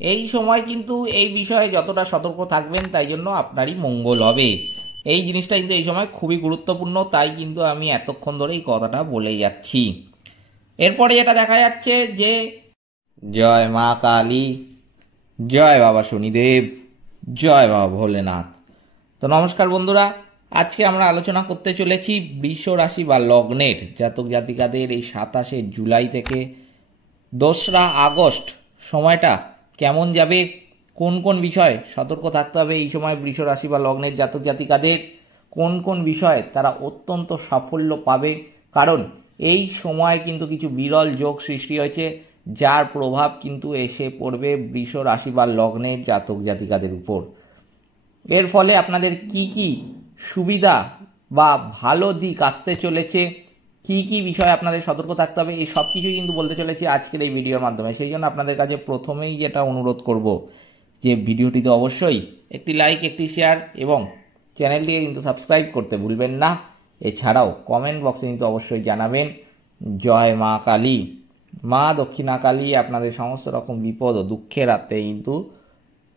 এই সময় কিন্তু এই বিষয়ে যতটা সতর্ক থাকবেন তাই জন্য আপনারই মঙ্গল হবে। এই জিনিসটা কিন্তু এই সময় খুবই গুরুত্বপূর্ণ, তাই কিন্তু আমি এতক্ষণ ধরে এই কথাটা বলে যাচ্ছি। এরপরে যেটা দেখা যাচ্ছে যে জয় মা কালী, জয় বাবা শনিদেব, জয় বাবা ভোলেনাথ। তো নমস্কার বন্ধুরা, আজকে আমরা আলোচনা করতে চলেছি বৃষ রাশি বা লগ্নের জাতক জাতিকাদের এই 27 জুলাই থেকে 2রা আগস্ট সময়টা কেমন যাবে, কোন কোন বিষয় সতর্ক থাকতে হবে এই সময় বৃষ রাশি বা লগ্নের জাতক জাতিকাদের, কোন কোন বিষয়ে তারা অত্যন্ত সাফল্য পাবে। কারণ এই সময় কিন্তু কিছু বিরল যোগ সৃষ্টি হয়েছে, যার প্রভাব কিন্তু এসে পড়বে বৃষ রাশি বা লগ্নের জাতক জাতিকাদের উপর। এর ফলে আপনাদের কি কি সুবিধা বা ভালো দিক আসতে চলেছে, কি কি বিষয়ে আপনাদের সতর্ক থাকতে হবে, এই সব কিছুই কিন্তু বলতে চলেছি আজকের এই ভিডিওর মাধ্যমে। সেই জন্য আপনাদের কাছে প্রথমেই যেটা অনুরোধ করব যে ভিডিওটিতে অবশ্যই একটি লাইক, একটি শেয়ার এবং চ্যানেলটিকে কিন্তু সাবস্ক্রাইব করতে ভুলবেন না। এছাড়াও কমেন্ট বক্সে কিন্তু অবশ্যই জানাবেন জয় মা কালী, মা দক্ষিণা কালী আপনাদের সমস্ত রকম বিপদ ও দুঃখের হাতে কিন্তু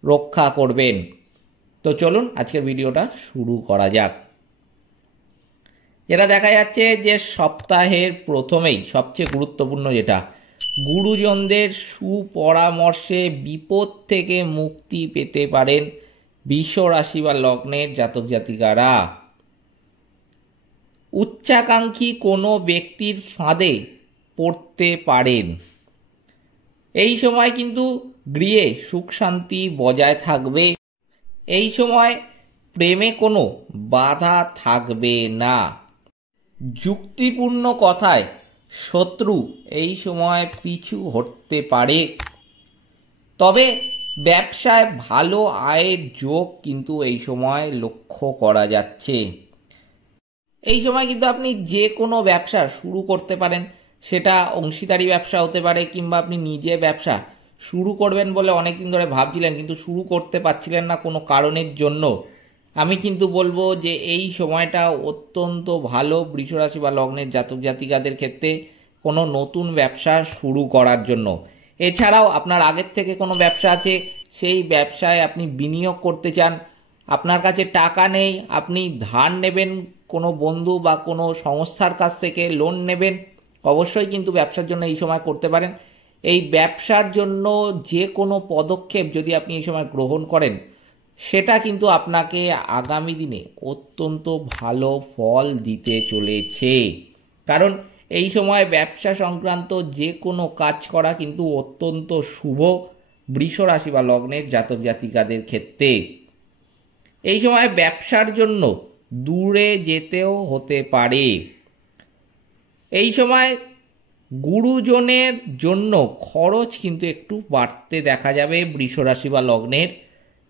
রক্ষা করবেন। তো চলুন আজকের ভিডিওটা শুরু করা যাক। যেটা দেখা যাচ্ছে যে সপ্তাহের প্রথমেই সবচেয়ে গুরুত্বপূর্ণ যেটা, গুরুজনদের সুপরামর্শে বিপদ থেকে মুক্তি পেতে পারেন বৃষ রাশি বা লগ্নের জাতক জাতিকারা। উচ্চাকাঙ্ক্ষী কোনো ব্যক্তির ফাঁদে পড়তে পারেন। এই সময় কিন্তু গৃহে সুখ শান্তি বজায় থাকবে। এই সময় প্রেমে কোনো বাধা থাকবে না। যুক্তিপূর্ণ কথায় শত্রু এই সময় পিছু হটতে পারে। তবে ব্যবসায় ভালো আয়ের যোগ কিন্তু এই সময় লক্ষ্য করা যাচ্ছে। এই সময় কিন্তু আপনি যে কোনো ব্যবসা শুরু করতে পারেন, সেটা অংশীদারি ব্যবসা হতে পারে কিংবা আপনি নিজে ব্যবসা শুরু করবেন বলে অনেকদিন ধরে ভাবছিলেন কিন্তু শুরু করতে পারছিলেন না কোনো কারণের জন্য। আমি কিন্তু বলবো যে এই সময়টা অত্যন্ত ভালো বৃষ রাশি বা লগ্নের জাতক জাতিকাদের ক্ষেত্রে কোনো নতুন ব্যবসা শুরু করার জন্য। এছাড়াও আপনার আগের থেকে কোনো ব্যবসা আছে, সেই ব্যবসায় আপনি বিনিয়োগ করতে চান, আপনার কাছে টাকা নেই, আপনি ধার নেবেন কোনো বন্ধু বা কোনো সংস্থার কাছ থেকে, লোন নেবেন, অবশ্যই কিন্তু ব্যবসার জন্য এই সময় করতে পারেন। এই ব্যবসার জন্য যে কোনো পদক্ষেপ যদি আপনি এই সময় গ্রহণ করেন, সেটা কিন্তু আপনাকে আগামী দিনে অত্যন্ত ভালো ফল দিতে চলেছে। কারণ এই সময় ব্যবসা সংক্রান্ত যে কোনো কাজ করা কিন্তু অত্যন্ত শুভ বৃষ রাশি বা লগ্নের জাতক জাতিকাদের ক্ষেত্রে। এই সময় ব্যবসার জন্য দূরে যেতেও হতে পারে। এই সময় গুরুজনের জন্য খরচ কিন্তু একটু বাড়তে দেখা যাবে বৃষ রাশি বা লগ্নের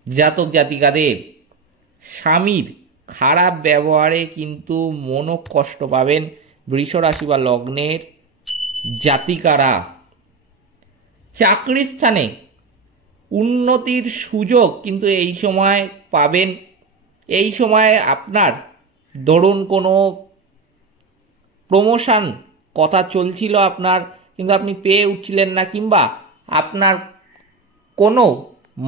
জাতক জাতিকাদের। স্বামীর খারাপ ব্যবহারে কিন্তু মনোকষ্ট পাবেন বৃষ রাশি বা লগ্নের জাতিকারা। চাকরির স্থানে উন্নতির সুযোগ কিন্তু এই সময় পাবেন। এই সময় আপনার ধরুন কোনো প্রমোশন কথা চলছিল আপনার, কিন্তু আপনি পেয়ে উঠছিলেন না, কিংবা আপনার কোনো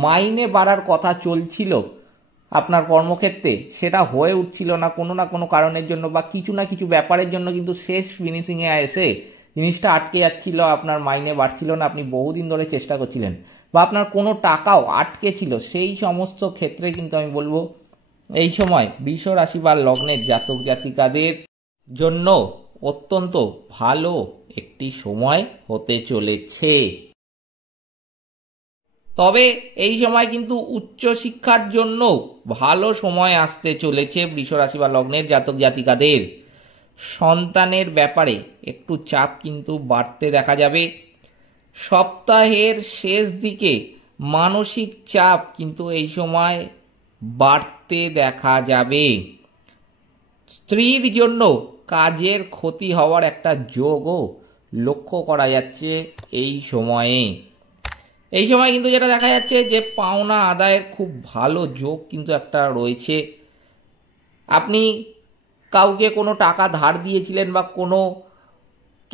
মাইনে বাড়ার কথা চলছিল আপনার কর্মক্ষেত্রে, সেটা হয়ে উঠছিল না কোনো কারণের জন্য বা কিছু না কিছু ব্যাপারের জন্য কিন্তু শেষ ফিনিশিংয়ে এসে জিনিসটা আটকে যাচ্ছিল, আপনার মাইনে বাড়ছিল না, আপনি বহুদিন ধরে চেষ্টা করছিলেন, বা আপনার কোনো টাকাও আটকে ছিল। সেই সমস্ত ক্ষেত্রে কিন্তু আমি বলবো এই সময় বৃষ রাশি বা লগ্নের জাতক জাতিকাদের জন্য অত্যন্ত ভালো একটি সময় হতে চলেছে। তবে এই সময় কিন্তু উচ্চশিক্ষার জন্য ভালো সময় আসতে চলেছে বৃষ রাশি বা লগ্নের জাতক জাতিকাদের। সন্তানের ব্যাপারে একটু চাপ কিন্তু বাড়তে দেখা যাবে। সপ্তাহের শেষ দিকে মানসিক চাপ কিন্তু এই সময় বাড়তে দেখা যাবে। স্ত্রীর জন্য কাজের ক্ষতি হওয়ার একটা যোগও লক্ষ্য করা যাচ্ছে এই সময়ে। এই সময় কিন্তু যেটা দেখা যাচ্ছে যে পাওনা আদায়ের খুব ভালো যোগ কিন্তু একটা রয়েছে। আপনি কাউকে কোনো টাকা ধার দিয়েছিলেন বা কোনো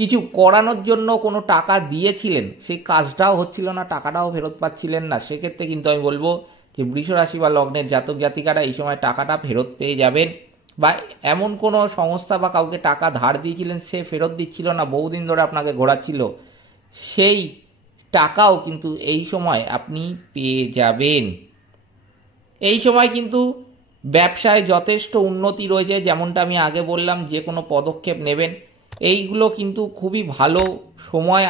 কিছু করানোর জন্য কোনো টাকা দিয়েছিলেন, সেই কাজটাও হচ্ছিল না, টাকাটাও ফেরত পাচ্ছিলেন না, সেক্ষেত্রে কিন্তু আমি বলবো যে বৃষ রাশি বা লগ্নের জাতক জাতিকারা এই সময় টাকাটা ফেরত পেয়ে যাবেন। বা এমন কোনো সংস্থা বা কাউকে টাকা ধার দিয়েছিলেন, সে ফেরত দিচ্ছিল না, বহুদিন ধরে আপনাকে ঘোরাচ্ছিল, সেই টাকাও কিন্তু এই সময় আপনি পেয়ে যাবেন। এই সময় কিন্তু ব্যবসায় যথেষ্ট উন্নতি রয়েছে, যেমনটা আমি আগে বললাম, যে কোনো পদক্ষেপ নেবেন এইগুলো কিন্তু খুবই ভালো সময়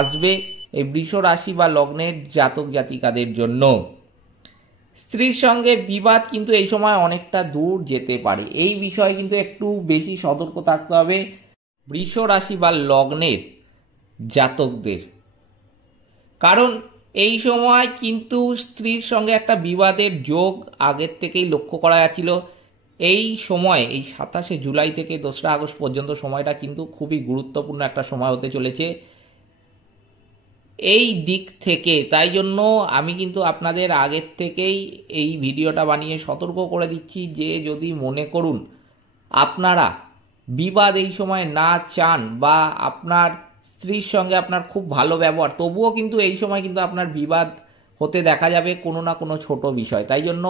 আসবে এই বৃষ রাশি বা লগ্নের জাতক জাতিকাদের জন্য। স্ত্রীর সঙ্গে বিবাদ কিন্তু এই সময় অনেকটা দূর যেতে পারে, এই বিষয়ে কিন্তু একটু বেশি সতর্ক থাকতে হবে বৃষ রাশি বা লগ্নের জাতকদের। কারণ এই সময় কিন্তু স্ত্রীর সঙ্গে একটা বিবাদের যোগ আগের থেকেই লক্ষ্য করা যাচ্ছিল। এই সময় এই 27শে জুলাই থেকে 2রা আগস্ট পর্যন্ত সময়টা কিন্তু খুবই গুরুত্বপূর্ণ একটা সময় হতে চলেছে এই দিক থেকে। তাই জন্য আমি কিন্তু আপনাদের আগের থেকেই এই ভিডিওটা বানিয়ে সতর্ক করে দিচ্ছি যে যদি মনে করুন আপনারা বিবাদ এই সময় না চান বা আপনার স্ত্রীর সঙ্গে আপনার খুব ভালো ব্যবহার, তবুও কিন্তু এই সময় কিন্তু আপনার বিবাদ হতে দেখা যাবে কোনো না কোনো ছোট বিষয়। তাই জন্য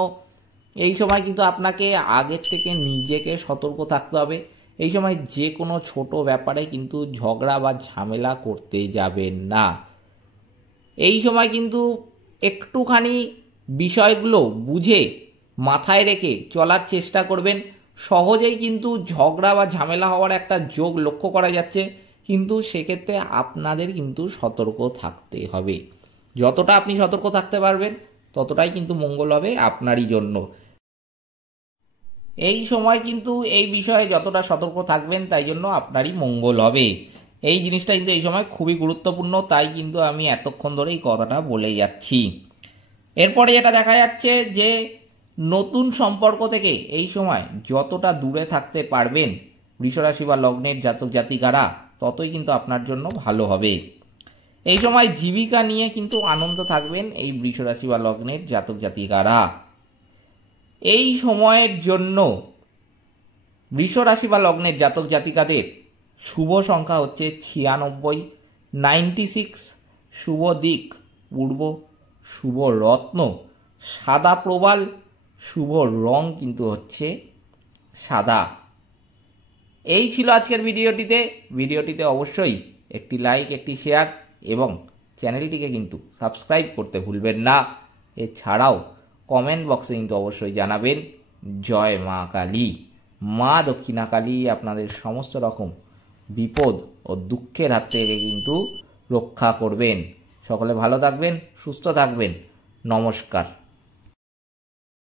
এই সময় কিন্তু আপনাকে আগের থেকে নিজেকে সতর্ক থাকতে হবে। এই সময় যে কোনো ছোট ব্যাপারে কিন্তু ঝগড়া বা ঝামেলা করতে যাবেন না। এই সময় কিন্তু একটুখানি বিষয়গুলো বুঝে মাথায় রেখে চলার চেষ্টা করবেন। সহজেই কিন্তু ঝগড়া বা ঝামেলা হওয়ার একটা যোগ লক্ষ্য করা যাচ্ছে, কিন্তু সেক্ষেত্রে আপনাদের কিন্তু সতর্ক থাকতে হবে। যতটা আপনি সতর্ক থাকতে পারবেন ততটাই কিন্তু মঙ্গল হবে আপনারই জন্য। এই সময় কিন্তু এই বিষয়ে যতটা সতর্ক থাকবেন তাই জন্য আপনারই মঙ্গল হবে। এই জিনিসটা কিন্তু এই সময় খুবই গুরুত্বপূর্ণ, তাই কিন্তু আমি এতক্ষণ ধরে এই কথাটা বলে যাচ্ছি। এরপরে যেটা দেখা যাচ্ছে যে নতুন সম্পর্ক থেকে এই সময় যতটা দূরে থাকতে পারবেন বৃষ রাশি বা লগ্নের জাতক জাতিকারা, ততই কিন্তু আপনার জন্য ভালো হবে। এই সময় জীবিকা নিয়ে কিন্তু আনন্দ থাকবেন এই বৃষ রাশি বা লগ্নের জাতক জাতিকারা। এই সময়ের জন্য বৃষ রাশি বা লগ্নের জাতক জাতিকাদের শুভ সংখ্যা হচ্ছে 96, 96, শুভ দিক পূর্ব, শুভ রত্ন সাদা প্রবাল, শুভ রং কিন্তু হচ্ছে সাদা। এই ছিল আজকের ভিডিওটিতে অবশ্যই একটি লাইক, একটি শেয়ার এবং চ্যানেলটিকে কিন্তু সাবস্ক্রাইব করতে ভুলবেন না। এছাড়াও কমেন্ট বক্সে কিন্তু অবশ্যই জানাবেন জয় মা কালী। মা দক্ষিণা কালী আপনাদের সমস্ত রকম বিপদ ও দুঃখের হাত থেকে কিন্তু রক্ষা করবেন। সকলে ভালো থাকবেন, সুস্থ থাকবেন। নমস্কার।